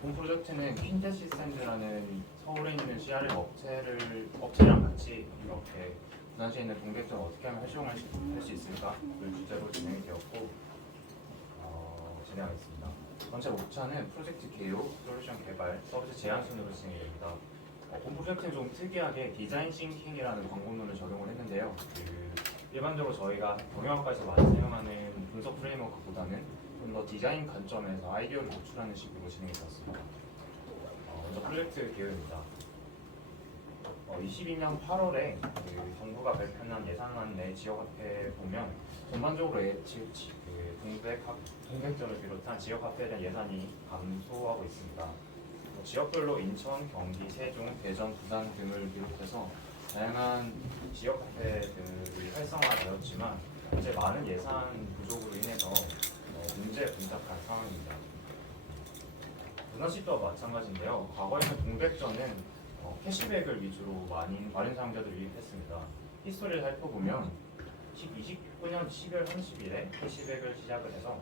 본 프로젝트는 퀸테 시스템즈라는 서울에 있는 CRM 업체랑 같이 이렇게 부산시에 있는 동백점을 어떻게 하면 활용할 수 있을까를 주제로 진행이 되었고 진행하겠습니다. 전체 목차는 프로젝트 개요, 솔루션 개발, 서비스 제안 순으로 진행이 됩니다. 본 프로젝트는 좀 특이하게 디자인 싱킹이라는 광고문을 적용을 했는데요. 일반적으로 저희가 경영학과에서 많이 사용하는 분석 프레임워크보다는 좀 더 디자인 관점에서 아이디어를 도출하는 식으로 진행이 되었습니다. 먼저 프로젝트 개요입니다. 22년 8월에 정부가 발표한 예산안 내 지역화폐 보면 전반적으로 동백점을 비롯한 지역화폐에 대한 예산이 감소하고 있습니다. 지역별로 인천, 경기, 세종, 대전, 부산 등을 비롯해서 다양한 지역화폐들이 활성화되었지만 현재 많은 예산 부족으로 인해서 문제에 봉착한 상황입니다. 부산시 또한 마찬가지인데요. 과거에는 동백전은 캐시백을 위주로 많은 사용자들을 유입했습니다. 히스토리를 살펴보면 2029년 12월 30일에 캐시백을 시작을 해서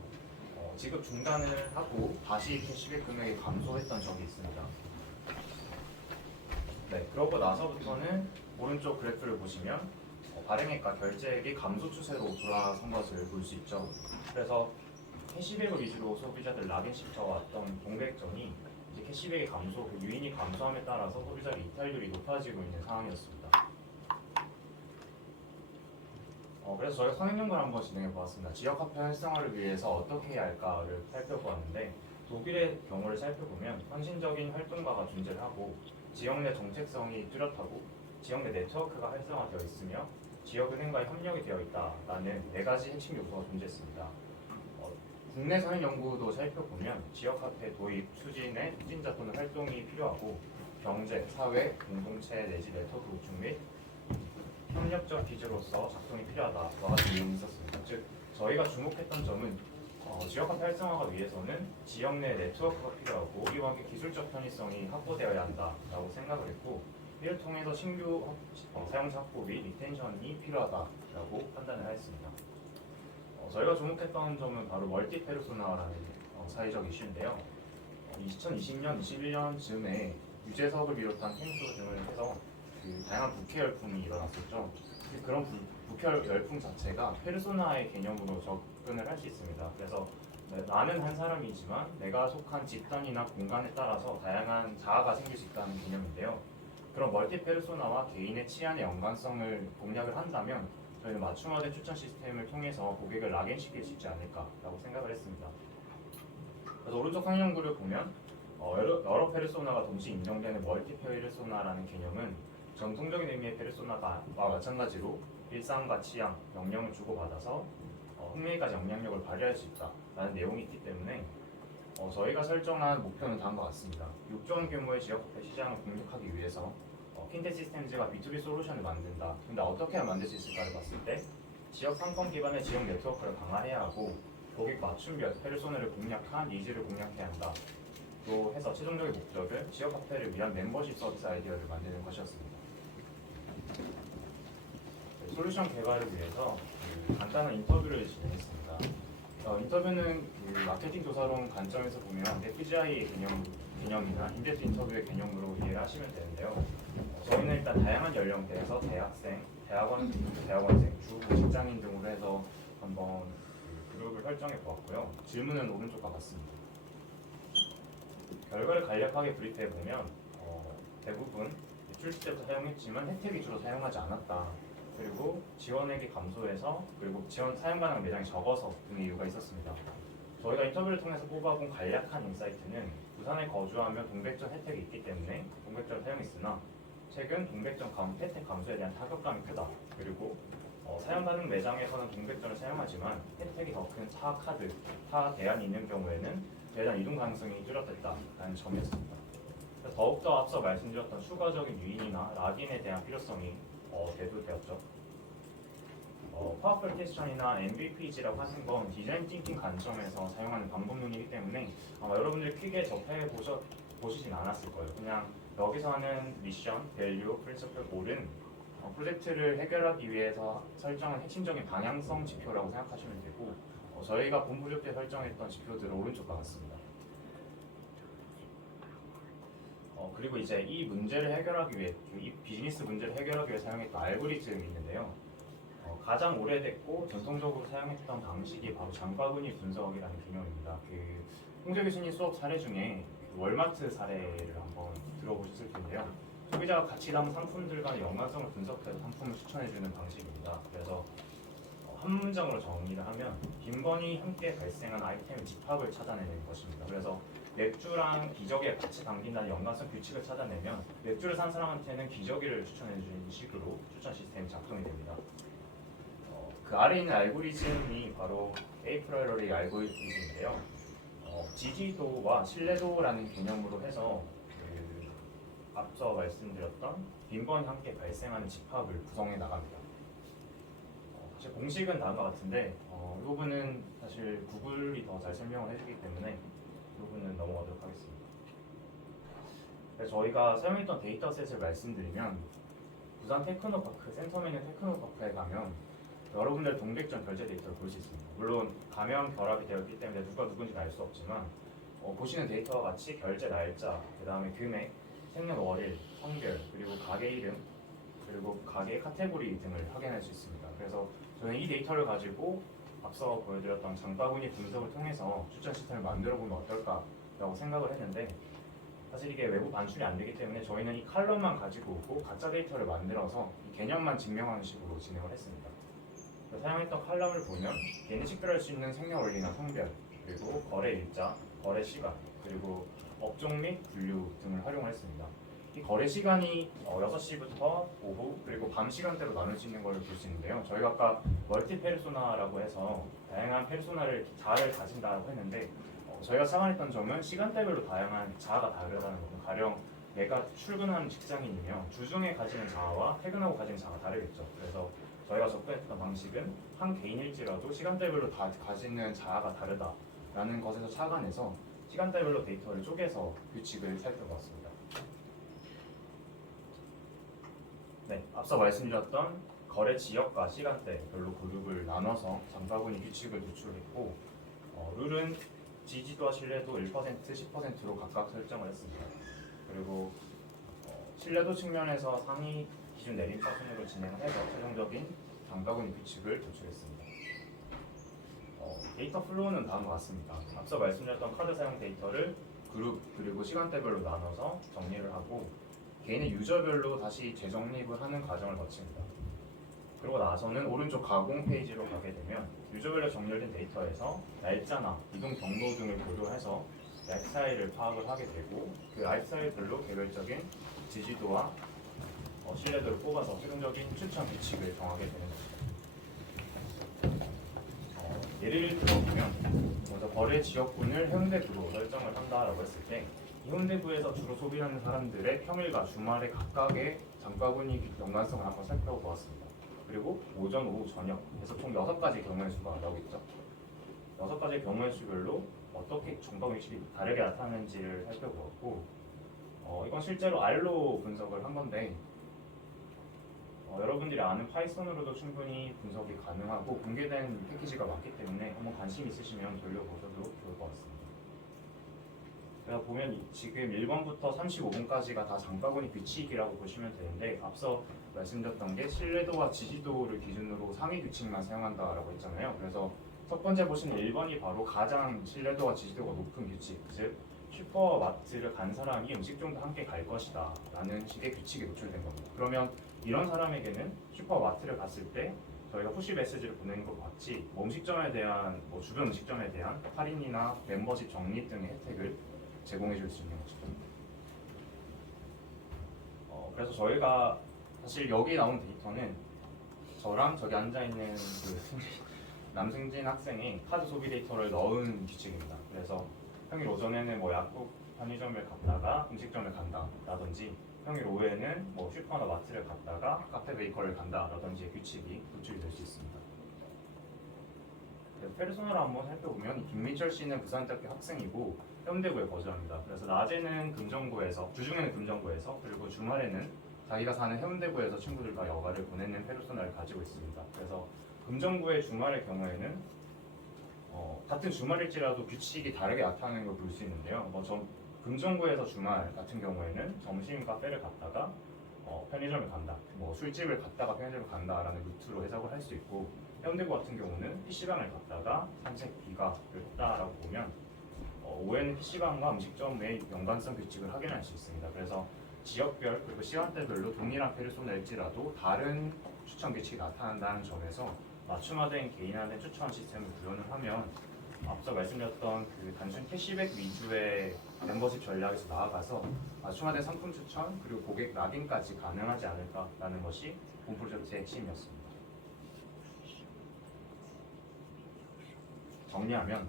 지급 중단을 하고 다시 캐시백 금액이 감소했던 적이 있습니다. 네, 그러고 나서부터는 오른쪽 그래프를 보시면 발행액과 결제액이 감소 추세로 돌아선 것을 볼 수 있죠. 그래서 캐시백을 위주로 소비자들 락인시켜왔던 동백전이 이제 캐시백의 감소, 유인이 감소함에 따라서 소비자의 이탈률이 높아지고 있는 상황이었습니다. 그래서 저희가 선행 연구를 한번 진행해 보았습니다. 지역화폐 활성화를 위해서 어떻게 해야 할까를 살펴보았는데 독일의 경우를 살펴보면 헌신적인 활동가가 존재를 하고 지역 내 정책성이 뚜렷하고 지역 내 네트워크가 활성화되어 있으며 지역은행과의 협력이 되어 있다라는 4가지 핵심 요소가 존재했습니다. 국내 선행 연구도 살펴보면 지역화폐 도입, 추진에 추진자 또는 활동이 필요하고 경제, 사회, 공동체 내지 네트워크 구축 및 협력적 기지로서 작동이 필요하다와 같은 내용이 있었습니다. 즉 저희가 주목했던 점은 지역화폐 활성화가 위해서는 지역 내 네트워크가 필요하고 이와 함께 기술적 편의성이 확보되어야 한다라고 생각을 했고 이를 통해서 신규 사용자 확보 및 리텐션이 필요하다라고 판단을 하였습니다. 저희가 주목했던 점은 바로 멀티 페르소나라는 사회적 이슈인데요. 2020년, 21년쯤에 유재 사업을 비롯한 탱크 등을 해서 다양한 북해 열풍이 일어났었죠. 그런 북해 열풍 자체가 페르소나의 개념으로 접근을 할 수 있습니다. 그래서 나는 한 사람이지만 내가 속한 집단이나 공간에 따라서 다양한 자아가 생길 수 있다는 개념인데요. 그런 멀티 페르소나와 개인의 치안의 연관성을 공략을 한다면 저희는 맞춤화된 추천 시스템을 통해서 고객을 락인시킬 수 있지 않을까라고 생각을 했습니다. 그래서 오른쪽 상위 연구를 보면 여러 페르소나가 동시에 인정되는 멀티 페르소나라는 개념은 전통적인 의미의 페르소나와 마찬가지로 일상과 취향, 역량을 주고받아서 흥미까지 영향력을 발휘할 수 있다라는 내용이 있기 때문에 저희가 설정한 목표는 다음과 같습니다. 6조 원 규모의 지역화폐 시장을 공략하기 위해서 퀸테 시스템즈가 B2B 솔루션을 만든다. 근데 어떻게 하면 만들 수 있을까를 봤을 때 지역 상권 기반의 지역 네트워크를 강화해야 하고 고객 맞춤별 페르소나를 공략한 니즈를 공략해야 한다. 또 해서 최종적인 목적은 지역화폐를 위한 멤버십 서비스 아이디어를 만드는 것이었습니다. 솔루션 개발을 위해서 간단한 인터뷰를 진행했습니다. 인터뷰는 마케팅 조사론 관점에서 보면 FGI의 개념이나 인덱스 인터뷰의 개념으로 이해를 하시면 되는데요. 저희는 일단 다양한 연령대에서 대학생, 대학원생, 주 직장인 등으로 해서 한번 그룹을 설정해 보았고요. 질문은 오른쪽과 같습니다. 결과를 간략하게 브리프해 보면 대부분 출시 때부터 사용했지만 혜택이 주로 사용하지 않았다. 그리고 지원액이 감소해서 그리고 지원 사용 가능한 매장이 적어서 등의 이유가 있었습니다. 저희가 인터뷰를 통해서 뽑아본 간략한 인사이트는 부산에 거주하며 동백전 혜택이 있기 때문에 동백전을 사용했으나 최근 동백전 혜택 감소에 대한 타격감이 크다. 그리고 사용 가능 매장에서는 동백전을 사용하지만 혜택이 더 큰 타 카드, 타 대안이 있는 경우에는 매장 이동 가능성이 뚜렷했다라는 점이었습니다. 더욱더 앞서 말씀드렸던 추가적인 유인이나 락인에 대한 필요성이 대두되었죠. 파워풀 퀘스천이나 MVPG라고 하는 건 디자인 띵킹 관점에서 사용하는 방법론이기 때문에 아마 여러분들이 크게 보시진 않았을 거예요. 그냥 여기서 하는 미션, 밸류, 프린시플, 골은 프로젝트를 해결하기 위해서 설정한 핵심적인 방향성 지표라고 생각하시면 되고 저희가 본 프로젝트에 설정했던 지표들은 오른쪽과 같습니다. 그리고 이제 이 문제를 해결하기 위해 이 비즈니스 문제를 해결하기 위해 사용했던 알고리즘이 있는데요. 가장 오래됐고 전통적으로 사용했던 방식이 바로 장바구니 분석이라는 개념입니다. 홍재 교수님 수업 사례 중에 그 월마트 사례를 한번 들어보셨을 텐데요. 소비자가 같이 담은 상품들 간의 연관성을 분석해서 상품을 추천해주는 방식입니다. 그래서 한 문장으로 정리를 하면 빈번히 함께 발생한 아이템의 집합을 찾아내는 것입니다. 그래서 맥주랑 기저귀에 같이 담긴다는 연관성 규칙을 찾아내면 맥주를 산 사람한테는 기저귀를 추천해주는 식으로 추천 시스템이 작동이 됩니다. 그 아래 있는 알고리즘이 바로 에이프라이러리 알고리즘인데요. 지지도와 신뢰도라는 개념으로 해서 앞서 말씀드렸던 빈번히 함께 발생하는 집합을 구성해 나갑니다. 사실 공식은 다음과 같은데 이 부분은 사실 구글이 더 잘 설명을 해주기 때문에 이 부분은 넘어가도록 하겠습니다. 그래서 저희가 사용했던 데이터셋을 말씀드리면 부산 테크노파크, 센텀에 있는 테크노파크에 가면 여러분들의 동백전 결제 데이터를 볼 수 있습니다. 물론 가명 결합이 되었기 때문에 누가 누군지 알 수 없지만 보시는 데이터와 같이 결제 날짜, 그 다음에 금액, 생년월일, 성별, 그리고 가게 이름, 그리고 가게 카테고리 등을 확인할 수 있습니다. 그래서 저는 이 데이터를 가지고 앞서 보여드렸던 장바구니 분석을 통해서 추천 시스템을 만들어 보면 어떨까라고 생각을 했는데 사실 이게 외부 반출이 안 되기 때문에 저희는 이 칼럼만 가지고 오고 가짜 데이터를 만들어서 이 개념만 증명하는 식으로 진행을 했습니다. 사용했던 칼럼을 보면 개인이 식별할 수 있는 생년월일이나 성별, 그리고 거래 일자, 거래 시간, 그리고 업종 및 분류 등을 활용을 했습니다. 이 거래 시간이 6시부터 오후 그리고 밤 시간대로 나눌 수 있는 걸 볼 수 있는데요. 저희가 아까 멀티 페르소나라고 해서 다양한 페르소나를 자아를 가진다고 했는데 저희가 착안했던 점은 시간대별로 다양한 자아가 다르다는 겁니다. 가령 내가 출근하는 직장인이며 주중에 가지는 자아와 퇴근하고 가지는 자아가 다르겠죠. 그래서 저희가 접근했던 방식은 한 개인일지라도 시간대별로 다 가지는 자아가 다르다라는 것에서 착안해서 시간대별로 데이터를 쪼개서 규칙을 살펴보았습니다. 네, 앞서 말씀드렸던 거래 지역과 시간대별로 그룹을 나눠서 장바구니 규칙을 도출했고 룰은 지지도와 신뢰도 1%, 10%로 각각 설정을 했습니다. 그리고 신뢰도 측면에서 상위 기준 내림차 순으로 진행을 해서 최종적인 장바구니 규칙을 도출했습니다. 데이터 플로우는 다음과 같습니다. 앞서 말씀드렸던 카드 사용 데이터를 그룹 그리고 시간대별로 나눠서 정리를 하고 개인의 유저별로 다시 재정립을 하는 과정을 거칩니다. 그러고 나서는 오른쪽 가공 페이지로 가게 되면 유저별로 정렬된 데이터에서 날짜나 이동 경로 등을 고려해서 라이프 스타일을 파악을 하게 되고 그 라이프 스타일별로 개별적인 지지도와 신뢰도를 뽑아서 최종적인 추천 규칙을 정하게 되는 것입니다. 예를 들어보면 먼저 거래 지역군을 해운대구로 설정을 한다라고 했을 때 해운대구에서 주로 소비하는 사람들의 평일과 주말의 각각의 장바구니 연관성을 한번 살펴보았습니다. 그리고 오전, 오후, 저녁 해서 총 6가지 경우의 수가 나오겠죠. 6가지 경우의 수별로 어떻게 장바구니 규칙이 다르게 나타나는지를 살펴보았고 이건 실제로 R로 분석을 한 건데 여러분들이 아는 파이썬으로도 충분히 분석이 가능하고 공개된 패키지가 많기 때문에 한번 관심 있으시면 돌려보셔도 좋을 것 같습니다. 그래서 보면 지금 1번부터 35번까지가 다 장바구니 규칙이라고 보시면 되는데 앞서 말씀드렸던 게 신뢰도와 지지도를 기준으로 상위 규칙만 사용한다라고 했잖아요. 그래서 첫 번째 보시는 1번이 바로 가장 신뢰도와 지지도가 높은 규칙, 즉 슈퍼마트를 간 사람이 음식점도 함께 갈 것이다 라는 식의 규칙이 노출된 겁니다. 그러면 이런 사람에게는 슈퍼마트를 갔을 때 저희가 푸시 메시지를 보내는 것과 같이 음식점에 대한 주변 음식점에 대한 할인이나 멤버십 적립 등의 혜택을 제공해 줄 수 있는 것이죠. 그래서 저희가 사실 여기 나온 데이터는 저랑 저기 앉아 있는 남승진 학생이 카드 소비 데이터를 넣은 규칙입니다. 그래서 평일 오전에는 약국 편의점을 갔다가 음식점을 간다라든지 평일 오후에는 슈퍼나 마트를 갔다가 카페 베이커를 간다라든지 규칙이 노출이 될 수 있습니다. 페르소나를 한번 살펴보면 김민철 씨는 부산대학교 학생이고 해운대구에 거주합니다. 그래서 낮에는 금정구에서, 주중에는 금정구에서, 그리고 주말에는 자기가 사는 해운대구에서 친구들과 여가를 보내는 페르소나를 가지고 있습니다. 그래서 금정구의 주말의 경우에는 같은 주말일지라도 규칙이 다르게 나타나는 걸 볼 수 있는데요. 금정구에서 주말 같은 경우에는 점심 카페를 갔다가 편의점을 간다, 뭐 술집을 갔다가 편의점을 간다라는 루트로 해석을 할 수 있고, 현대고 같은 경우는 PC방을 갔다가 산책 비가를 했다라고 보면 오해는 PC방과 음식점의 연관성 규칙을 확인할 수 있습니다. 그래서 지역별 그리고 시간대별로 동일한 패를 쏟아낼지라도 다른 추천 규칙이 나타난다는 점에서 맞춤화된 개인화된 추천 시스템을 구현을 하면 앞서 말씀드렸던 그 단순 캐시백 위주의 멤버십 전략에서 나아가서 맞춤화된 상품 추천 그리고 고객 락인까지 가능하지 않을까라는 것이 본 프로젝트의 핵심이었습니다. 정리하면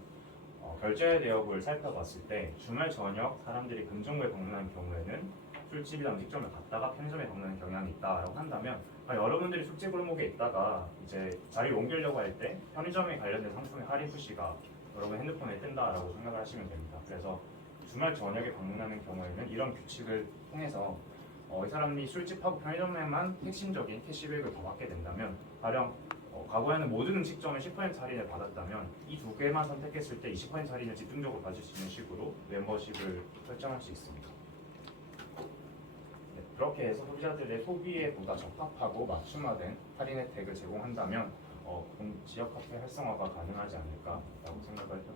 결제 대역을 살펴봤을 때 주말 저녁 사람들이 금정구에 방문하는 경우에는 술집이나 음식점을 갔다가 편의점에 방문하는 경향이 있다라고 한다면, 여러분들이 술집 골목에 있다가 이제 자리를 옮기려고 할 때 편의점에 관련된 상품의 할인 푸시가 여러분 핸드폰에 뜬다라고 생각을 하시면 됩니다. 그래서 주말 저녁에 방문하는 경우에는 이런 규칙을 통해서 이 사람이 술집하고 편의점에만 핵심적인 캐시백을 더 받게 된다면, 가령 과거에는 모든 음식점에 10% 할인을 받았다면 이 두 개만 선택했을 때 20% 할인을 집중적으로 받을 수 있는 식으로 멤버십을 설정할 수 있습니다. 네, 그렇게 해서 소비자들의 소비에 보다 적합하고 맞춤화된 할인 혜택을 제공한다면 지역 카페 활성화가 가능하지 않을까라고 생각을 해봤습니다.